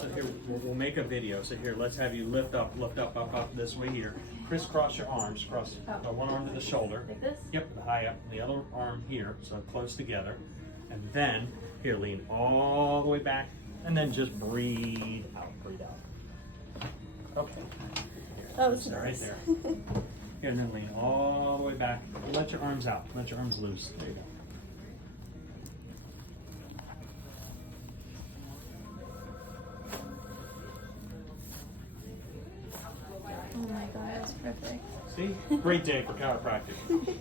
So here, we'll make a video. So here, let's have you lift up, up this way here. Crisscross your arms, cross one arm to the shoulder. Like this? Yep, high up. The other arm here, so close together. And then, here, lean all the way back, and then just breathe out, breathe out. Okay. That was Right nice. there. Here, and then lean all the way back. Let your arms out. Let your arms loose. There you go. Oh my god, that's perfect. See? Great day for chiropractic.